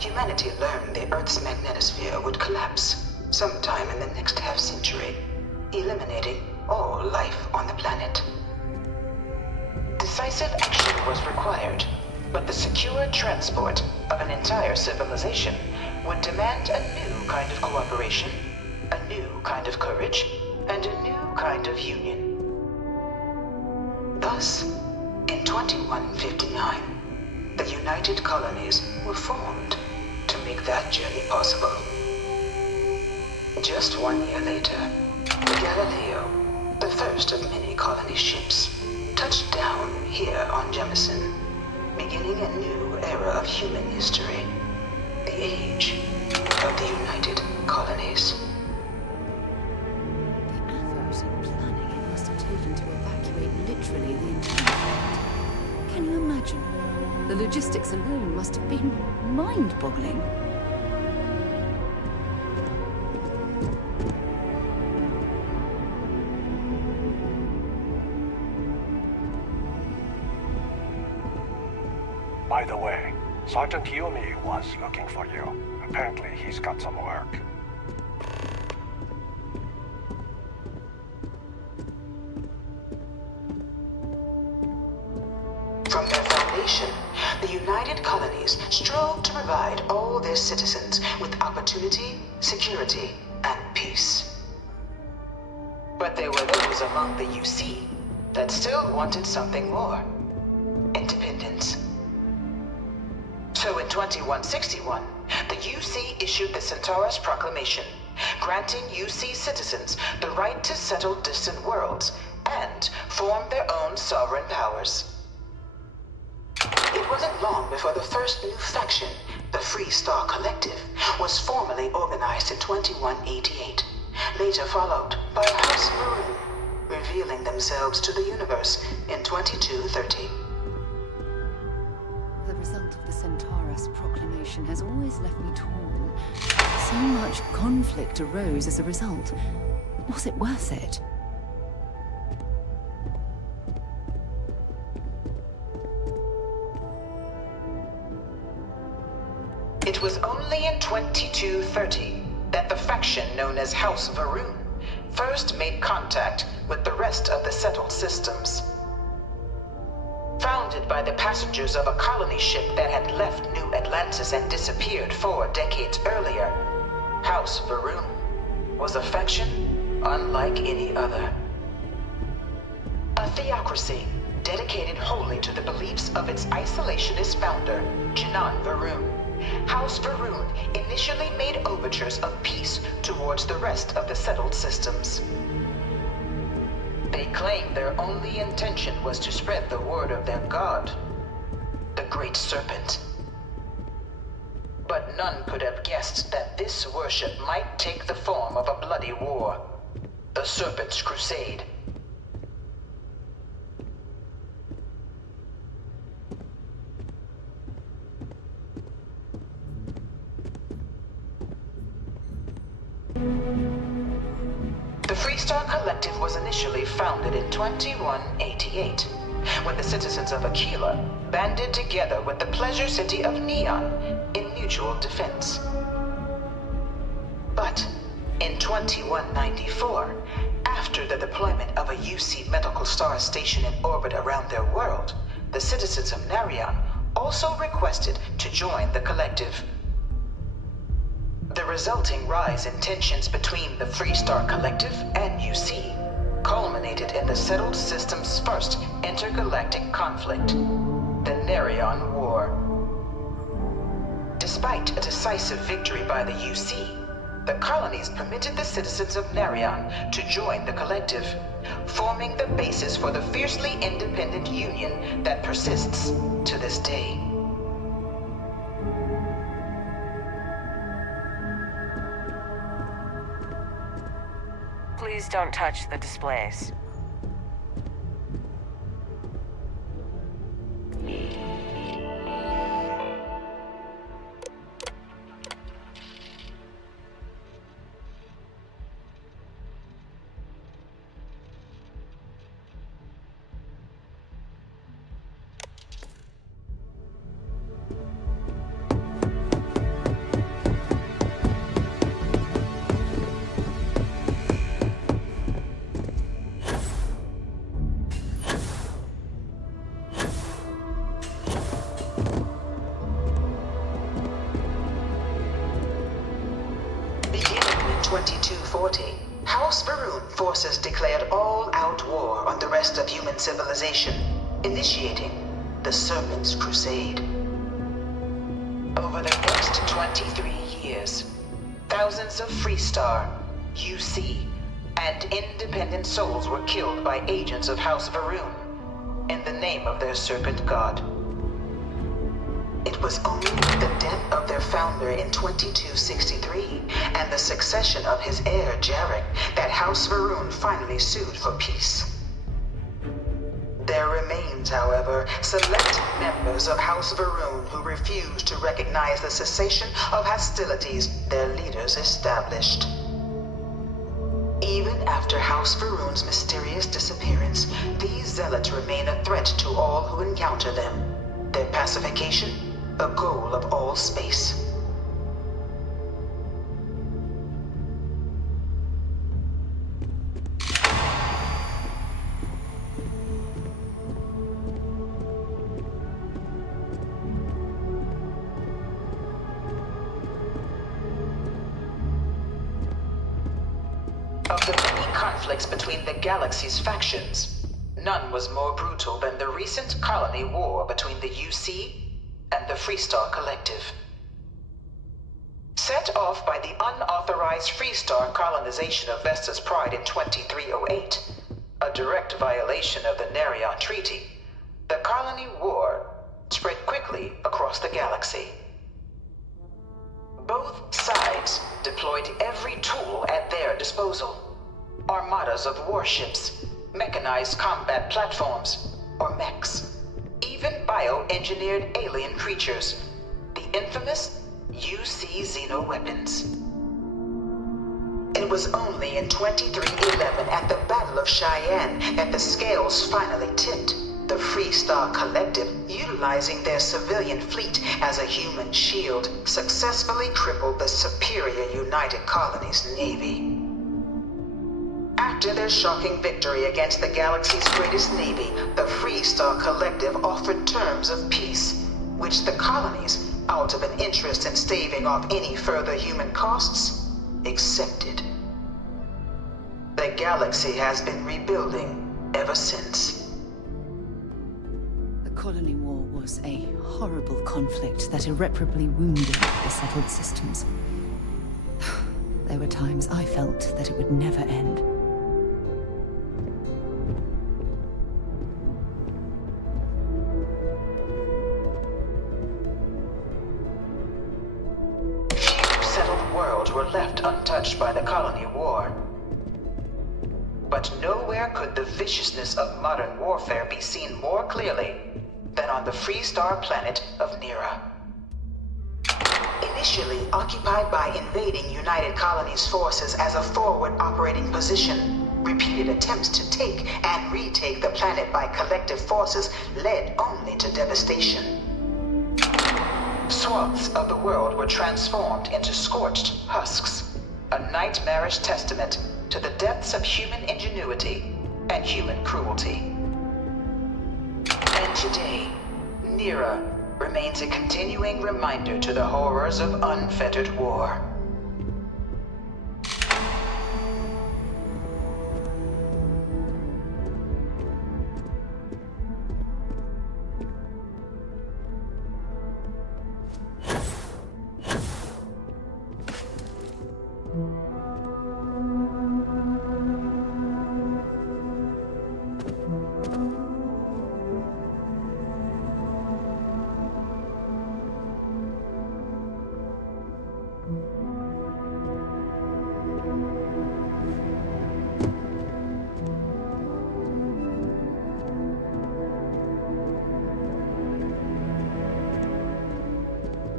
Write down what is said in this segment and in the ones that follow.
humanity learned the Earth's magnetosphere would collapse sometime in the next half-century, eliminating all life on the planet. Decisive action was required, but the secure transport of an entire civilization would demand a new kind of cooperation, a new kind of courage, and a new kind of union. Thus, in 2159, the United Colonies were formed to make that journey possible. Just 1 year later, the Galileo, the first of many colony ships, touched down here on Jemison, beginning a new era of human history, the age of the United Colonies. The effort and planning it must have taken to evacuate literally the entire world. Can you imagine? The logistics alone must have been mind-boggling. By the way, Sergeant Yumi was looking for you. Apparently, he's got some work. From their foundation, the United Colonies strove to provide all their citizens with opportunity, security, and peace. But there were those among the UC that still wanted something more: independence. So in 2161, the UC issued the Centaurus Proclamation, granting UC citizens the right to settle distant worlds and form their own sovereign powers. It wasn't long before the first new faction, the Free Star Collective, was formally organized in 2188, later followed by House Maroon, revealing themselves to the universe in 2230. The result of the Centaurus Proclamation has always left me torn. So much conflict arose as a result. Was it worth it? It was only in 2230 that the faction known as House Varoon first made contact with the rest of the settled systems. Founded by the passengers of a colony ship that had left New Atlantis and disappeared 4 decades earlier, House Varoon was a faction unlike any other. A theocracy dedicated wholly to the beliefs of its isolationist founder, Jinan Varoon. House Varoon initially made overtures of peace towards the rest of the settled systems. They claimed their only intention was to spread the word of their god, the Great Serpent. But none could have guessed that this worship might take the form of a bloody war, the Serpent's Crusade. The Freestar Collective was initially founded in 2188, when the citizens of Aquila banded together with the pleasure city of Neon in mutual defense. But in 2194, after the deployment of a UC medical star station in orbit around their world, the citizens of Narion also requested to join the collective. The resulting rise in tensions between the Freestar Collective and UC culminated in the settled system's first intergalactic conflict, the Narion War. Despite a decisive victory by the UC, the colonies permitted the citizens of Narion to join the collective, forming the basis for the fiercely independent union that persists to this day. Please don't touch the displays. 2140, House Varun forces declared all-out war on the rest of human civilization, initiating the Serpent's Crusade. Over the next 23 years, thousands of Freestar, UC, and independent souls were killed by agents of House Varun in the name of their serpent god. It was only with the death of their founder in 2263 and the succession of his heir Jarek that House Varun finally sued for peace. There remains, however, select members of House Varun who refuse to recognize the cessation of hostilities their leaders established. Even after House Varun's mysterious disappearance, these zealots remain a threat to all who encounter them. Their pacification, a goal of all space. Of the many conflicts between the galaxy's factions, none was more brutal than the recent colony war between the UC and the Freestar Collective. Set off by the unauthorized Freestar colonization of Vesta's Pride in 2308, a direct violation of the Nerion Treaty, the colony war spread quickly across the galaxy. Both sides deployed every tool at their disposal. Armadas of warships, mechanized combat platforms, or mechs. Even bioengineered alien creatures, the infamous UC xeno-weapons. It was only in 2311 at the Battle of Cheyenne that the scales finally tipped. The Freestar Collective, utilizing their civilian fleet as a human shield, successfully crippled the superior United Colonies Navy. After their shocking victory against the galaxy's greatest navy, the Freestar Collective offered terms of peace, which the colonies, out of an interest in staving off any further human costs, accepted. The galaxy has been rebuilding ever since. The colony war was a horrible conflict that irreparably wounded the settled systems. There were times I felt that it would never end. Few settled worlds were left untouched by the colony war. But nowhere could the viciousness of modern warfare be seen more clearly than on the Freestar planet of Nera. Initially occupied by invading United Colonies forces as a forward operating position, repeated attempts to take and retake the planet by collective forces led only to devastation. Swaths of the world were transformed into scorched husks, a nightmarish testament to the depths of human ingenuity and human cruelty. And today, Nera remains a continuing reminder to the horrors of unfettered war.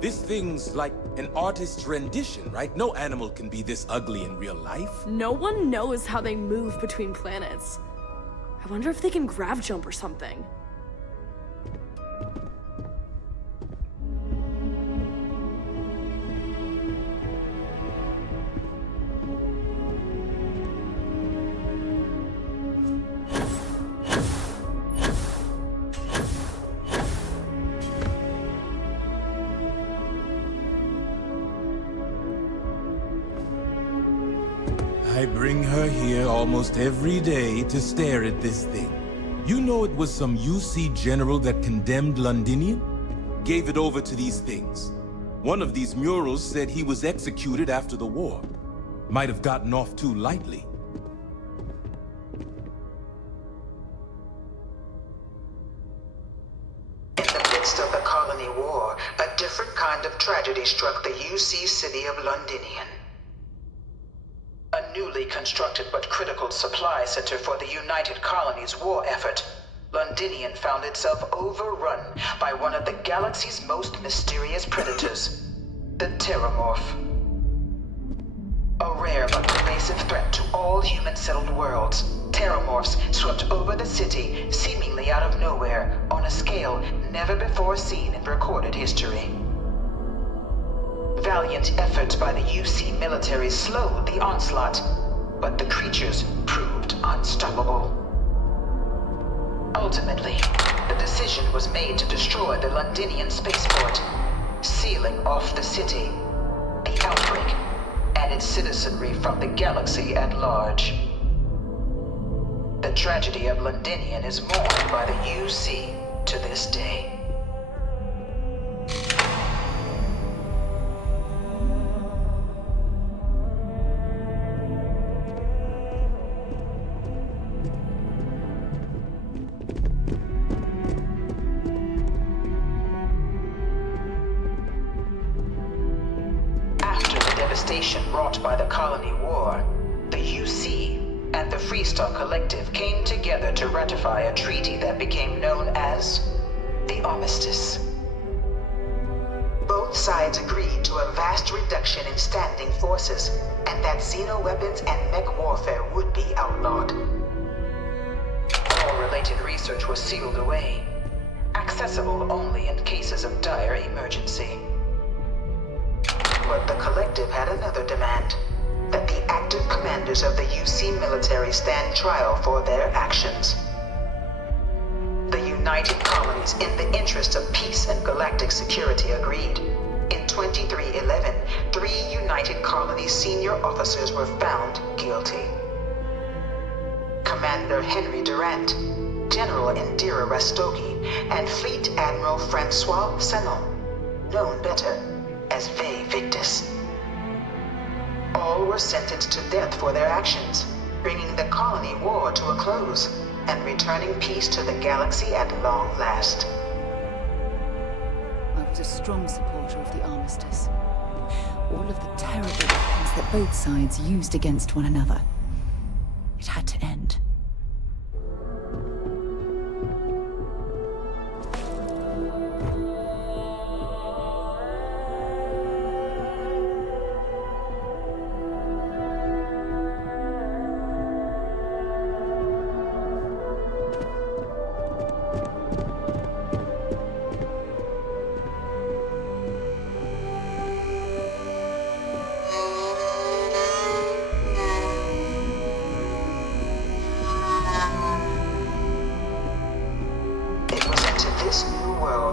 This thing's like an artist's rendition, right? No animal can be this ugly in real life. No one knows how they move between planets. I wonder if they can grav jump or something. bring her here almost every day to stare at this thing. You know it was some UC general that condemned Londinian? Gave it over to these things. One of these murals said he was executed after the war. Might have gotten off too lightly. In the midst of the colony war, a different kind of tragedy struck the UC city of Londinian. A newly constructed but critical supply center for the United Colonies' war effort, Londinian found itself overrun by one of the galaxy's most mysterious predators, the Terramorph. A rare but pervasive threat to all human-settled worlds, Terramorphs swept over the city, seemingly out of nowhere, on a scale never before seen in recorded history. Valiant efforts by the UC military slowed the onslaught, but the creatures proved unstoppable. Ultimately, the decision was made to destroy the Londinian spaceport, sealing off the city, the outbreak, and its citizenry from the galaxy at large. The tragedy of Londinian is mourned by the UC to this day. Wrought by the colony war, the UC and the Freestar Collective came together to ratify a treaty that became known as the Armistice. Both sides agreed to a vast reduction in standing forces, and that xeno-weapons and mech warfare would be outlawed. All related research was sealed away, accessible only in cases of dire emergency. But the Collective had another demand, that the active commanders of the UC military stand trial for their actions. The United Colonies, in the interest of peace and galactic security, agreed. In 2311, 3 United Colonies senior officers were found guilty. Commander Henry Durant, General Indira Rastogi, and Fleet Admiral Francois Sanon, known better as Ve Victus. All were sentenced to death for their actions, bringing the colony war to a close and returning peace to the galaxy at long last. I was a strong supporter of the Armistice. All of the terrible weapons that both sides used against one another. It had to end.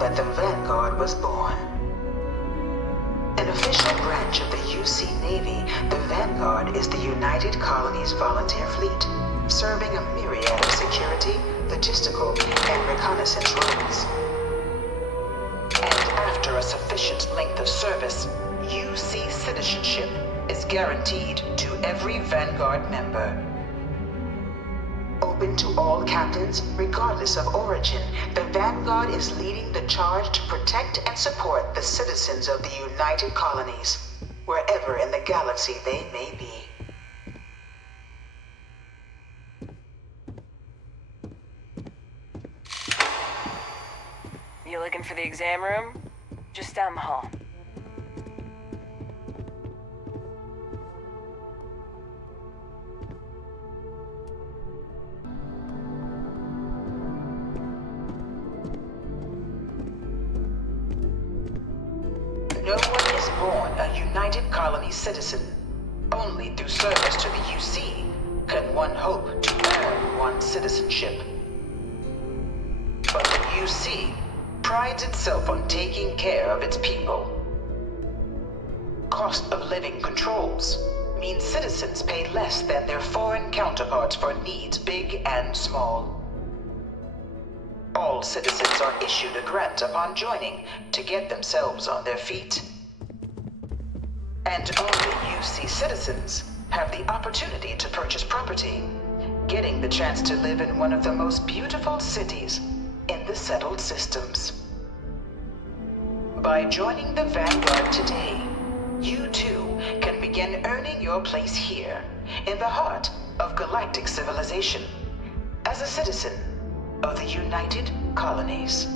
That the Vanguard was born. An official branch of the UC Navy, the Vanguard is the United Colonies Volunteer Fleet, serving a myriad of security, logistical, and reconnaissance roles. And after a sufficient length of service, UC citizenship is guaranteed to every Vanguard member. Open to all captains, regardless of origin, the Vanguard is leading the charge to protect and support the citizens of the United Colonies, wherever in the galaxy they may be. You looking for the exam room? Just down the hall. No one is born a United Colonies citizen. Only through service to the UC can one hope to earn one's citizenship. But the UC prides itself on taking care of its people. Cost of living controls means citizens pay less than their foreign counterparts for needs big and small. All citizens are issued a grant upon joining to get themselves on their feet. And only UC citizens have the opportunity to purchase property, getting the chance to live in one of the most beautiful cities in the settled systems. By joining the Vanguard today, you too can begin earning your place here, in the heart of galactic civilization, as a citizen of the United Colonies.